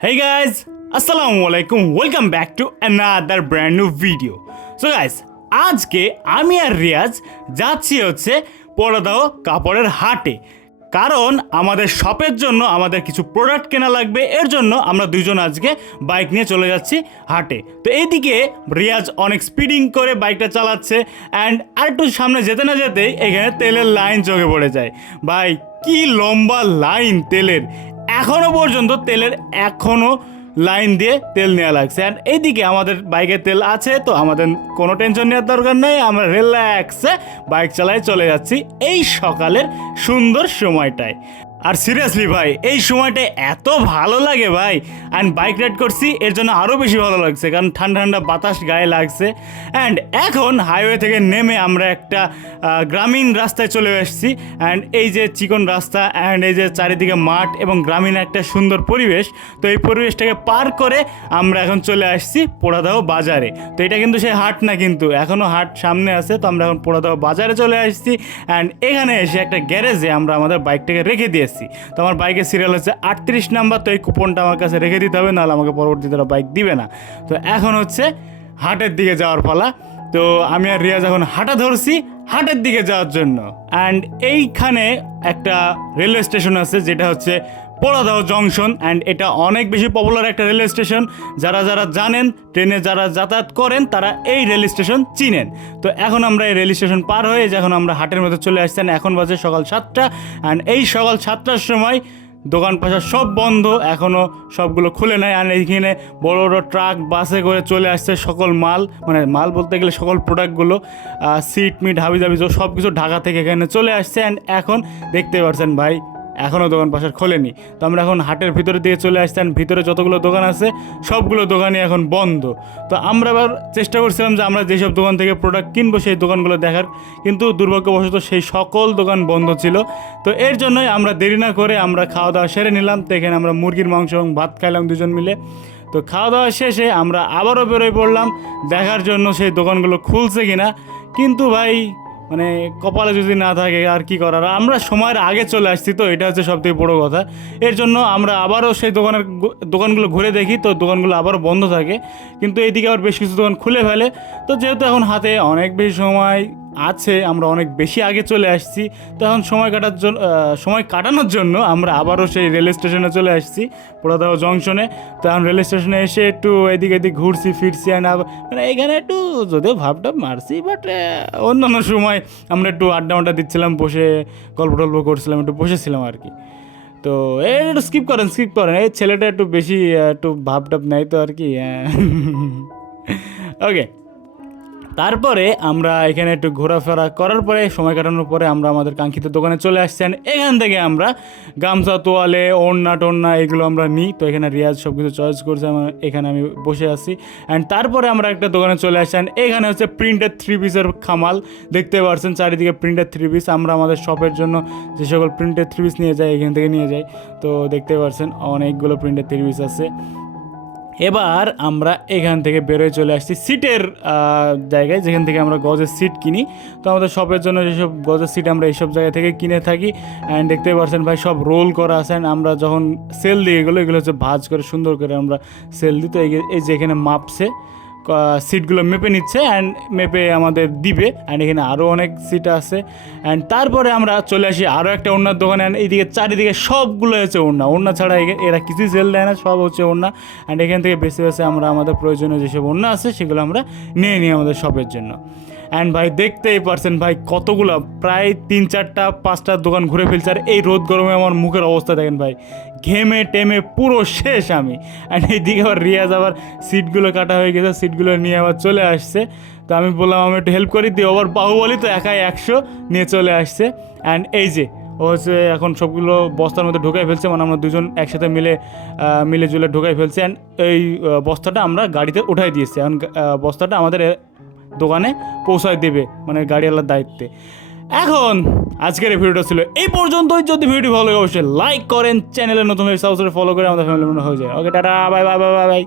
Hey guys, Assalamualaikum. Welcome back to another brand new video. So guys, আজকে আমি আর রিয়াজ যাচ্ছি হচ্ছে পড়াদাও কাপড়ের হাটে, কারণ আমাদের শপের জন্য আমাদের কিছু প্রোডাক্ট কেনা লাগবে। এর জন্য আমরা দুইজন আজকে বাইক নিয়ে চলে যাচ্ছি হাটে। তো এইদিকে রিয়াজ অনেক স্পিডিং করে বাইকটা চালাচ্ছে অ্যান্ড আরেকটু সামনে যেতে না যেতেই এখানে তেলের লাইন চোখে পড়ে যায়। ভাই কি লম্বা লাইন তেলের, এখনও পর্যন্ত তেলের লাইন দিয়ে তেল নেওয়া লাগছে। অ্যান্ড এইদিকে আমাদের বাইকে তেল আছে, তো আমাদের কোনো টেনশন নেওয়ার দরকার নেই, আমরা রিল্যাক্সে বাইক চালায় চলে যাচ্ছি এই সকালের সুন্দর সময়টায়। আর সিরিয়াসলি ভাই এই সময়টা এত ভালো লাগে ভাই, অ্যান্ড বাইক রাইড করছি এর জন্য আরও বেশি ভালো লাগছে, কারণ ঠান্ডা ঠান্ডা বাতাস গায়ে লাগছে। অ্যান্ড এখন হাইওয়ে থেকে নেমে আমরা একটা গ্রামীণ রাস্তায় চলে এসেছি। অ্যান্ড এই যে চিকন রাস্তা অ্যান্ড এই যে চারিদিকে মাঠ এবং গ্রামীণ একটা সুন্দর পরিবেশ, তো এই পরিবেশটাকে পার করে আমরা এখন চলে আসছি পোড়াদাও বাজারে। তো এটা কিন্তু সেই হাট না, কিন্তু এখনও হাট সামনে আছে। তো আমরা এখন পোড়াদাও বাজারে চলে আসছি অ্যান্ড এখানে এসে একটা গ্যারেজে আমরা আমাদের বাইকটাকে রেখে দিয়েছি। তো আমার বাইকের সিরিয়াল হচ্ছে 38 নাম্বার, তো এই কুপনটা আমার কাছে রেখে দিতে হবে, নাহলে আমাকে পরবর্তীতে বাইক দিবে না। তো এখন হচ্ছে হাটের দিকে যাওয়ার পালা। তো আমি আর রিয়াজ এখন হাঁটা ধরছি হাটের দিকে যাওয়ার জন্য। অ্যান্ড এইখানে একটা রেলওয়ে স্টেশন আছে যেটা হচ্ছে পোড়াদাও জংশন, অ্যান্ড এটা অনেক বেশি পপুলার একটা রেলওয়ে স্টেশন। যারা জানেন, ট্রেনে যারা যাতায়াত করেন তারা এই রেল স্টেশন চিনেন। তো এখন আমরা এই রেল স্টেশন পার হয়ে যখন আমরা হাটের মধ্যে চলে আসছেন, এখন বাজে সকাল 7টা। অ্যান্ড এই সকাল 7টার সময় দোকান পাশা সব বন্ধ, এখনও সবগুলো খুলে নেয়। আর এইখানে বড় বড় ট্রাক বাসে করে চলে আসছে সকল মাল, মানে মাল বলতে গেলে সকল প্রোডাক্টগুলো, সিট মিট হাবি জাবি সব কিছু ঢাকা থেকে এখানে চলে আসছে। অ্যান্ড এখন দেখতে পাচ্ছেন ভাই এখনও দোকান পাশার খোলেনি। তো আমরা এখন হাটের ভিতরে দিয়ে চলে আসছি, ভিতরে যতগুলো দোকান আছে সবগুলো দোকানই এখন বন্ধ। তো আমরা আবার চেষ্টা করছিলাম যে আমরা যেসব দোকান থেকে প্রোডাক্ট কিনবো সেই দোকানগুলো দেখার, কিন্তু দুর্ভাগ্যবশত সেই সকল দোকান বন্ধ ছিল। তো এর জন্যই আমরা দেরি না করে আমরা খাওয়া দাওয়া সেরে নিলাম। তো এখানে আমরা মুরগির মাংস এবং ভাত খাইলাম দুজন মিলে। তো খাওয়া দাওয়া শেষে আমরা আবারও বেরোয় পড়লাম দেখার জন্য সেই দোকানগুলো খুলছে কিনা। কিন্তু ভাই মানে কপালে যদি না থাকে আর কি করার, আমরা সময়ের আগে চলে আসছি, তো এটা হচ্ছে সবথেকে বড়ো কথা। এর জন্য আমরা আবারও সেই দোকানগুলো ঘুরে দেখি, তো দোকানগুলো আবারও বন্ধ থাকে, কিন্তু এইদিকে আবার বেশ কিছু দোকান খুলে ফেলে। তো যেহেতু এখন হাতে অনেক বেশি সময় আছে, আমরা অনেক বেশি আগে চলে আসছি, তো এখন সময় কাটানোর জন্য আমরা আবারও সেই রেল স্টেশনে চলে আসছি পোড়াদাও জংশনে। তো এখন রেল স্টেশনে এসে একটু এদিক ঘুরছি ফিরছি, মানে এখানে একটু যদিও ভাবটা মারছি, বাট অন্যান্য সময় আমরা একটু আড্ডা দিচ্ছিলাম, বসে গল্প টল্প করছিলাম, একটু বসেছিলাম আর কি। তো একটু স্কিপ করেন, এই ছেলেটা একটু বেশি একটু ভাবটাপ নেয় তো আর কি। ওকে, তারপরে আমরা এখানে একটু ঘোরাফেরা করার পরে সময় কাটানোর পরে আমরা আমাদের কাঙ্ক্ষিত দোকানে চলে আসছেন। এখান থেকে আমরা গামছা তোয়ালে ওড়না টোড়না এগুলো আমরা নিই। তো এখানে রিয়াজ সব কিছু চয়েস করছে, এখানে আমি বসে আছি। অ্যান্ড তারপরে আমরা একটা দোকানে চলে আসছেন, এখানে হচ্ছে প্রিন্টেড 3 পিসের খামাল। দেখতে পাচ্ছেন চারিদিকে প্রিন্টেড 3 পিস। আমরা আমাদের শপের জন্য যে সকল প্রিন্টেড 3 পিস নিয়ে যাই এখান থেকে নিয়ে যাই। তো দেখতে পাচ্ছেন অনেকগুলো প্রিন্টেড 3 পিস আছে। এবার আমরা এখান থেকে বেরোয় চলে আসছি সিটের জায়গায়, যেখান থেকে আমরা গজের সিট কিনি। তো আমাদের শপের জন্য যেসব গজের সিট আমরা এইসব জায়গা থেকে কিনে থাকি। অ্যান্ড দেখতে পাচ্ছেন ভাই সব রোল করা আছে। আমরা যখন সেল দিই এগুলো হচ্ছে ভাঁজ করে সুন্দর করে আমরা সেল দিই। তো এই যে এখানে মাপছে সিটগুলো মেপে নিচ্ছে অ্যান্ড মেপে আমাদের দিবে। অ্যান্ড এখানে আরও অনেক সিট আছে। অ্যান্ড তারপরে আমরা চলে আসি আরও একটা ওড়নার দোকানে। অ্যান্ড এইদিকে চারিদিকে সবগুলো হচ্ছে ওড়না ছাড়া এরা কিছুই সেল দেয় না, সব হচ্ছে ওড়না। অ্যান্ড এখান থেকে বেছে আমরা আমাদের প্রয়োজনীয় যেসব ওড়না আছে সেগুলো আমরা নিয়ে নিই আমাদের শপের জন্য। অ্যান্ড ভাই দেখতেই পারছেন ভাই কতগুলো, প্রায় 3-4-5টা দোকান ঘুরে ফেলছে। আর এই রোদ গরমে আমার মুখের অবস্থা দেখেন ভাই, ঘেমে টেমে পুরো শেষ আমি। অ্যান্ড এইদিকে আবার রিয়াজ আবার সিটগুলো কাটা হয়ে গেছে, সিটগুলো নিয়ে আবার চলে আসছে। তো আমি বললাম আমি একটু হেল্প করি, দিয়ে আবার বাহুবলি তো একাই 100 নিয়ে চলে আসছে। অ্যান্ড এই যে ও হচ্ছে এখন সবগুলো বস্তার মধ্যে ঢোকাই ফেলছে, মানে আমরা দুজন একসাথে মিলে জুলে ঢোকাই ফেলছি। অ্যান্ড এই বস্তাটা আমরা গাড়িতে উঠাই দিয়েছি। এখন বস্তাটা আমাদের দোকানে পৌঁছায় দেবে, মানে গাড়িওয়ালার দায়িত্বে। এখন আজকের এই ভিডিওটা ছিল এই পর্যন্তই। যদি ভিডিও ভালো লাগে অবশ্যই লাইক করেন, চ্যানেলে নতুন হয়ে সাবস্ক্রাইব ফলো করে আমাদের ফ্যামিলি মেম্বার হয়ে যায়। Okay, tata, bye bye bye bye by.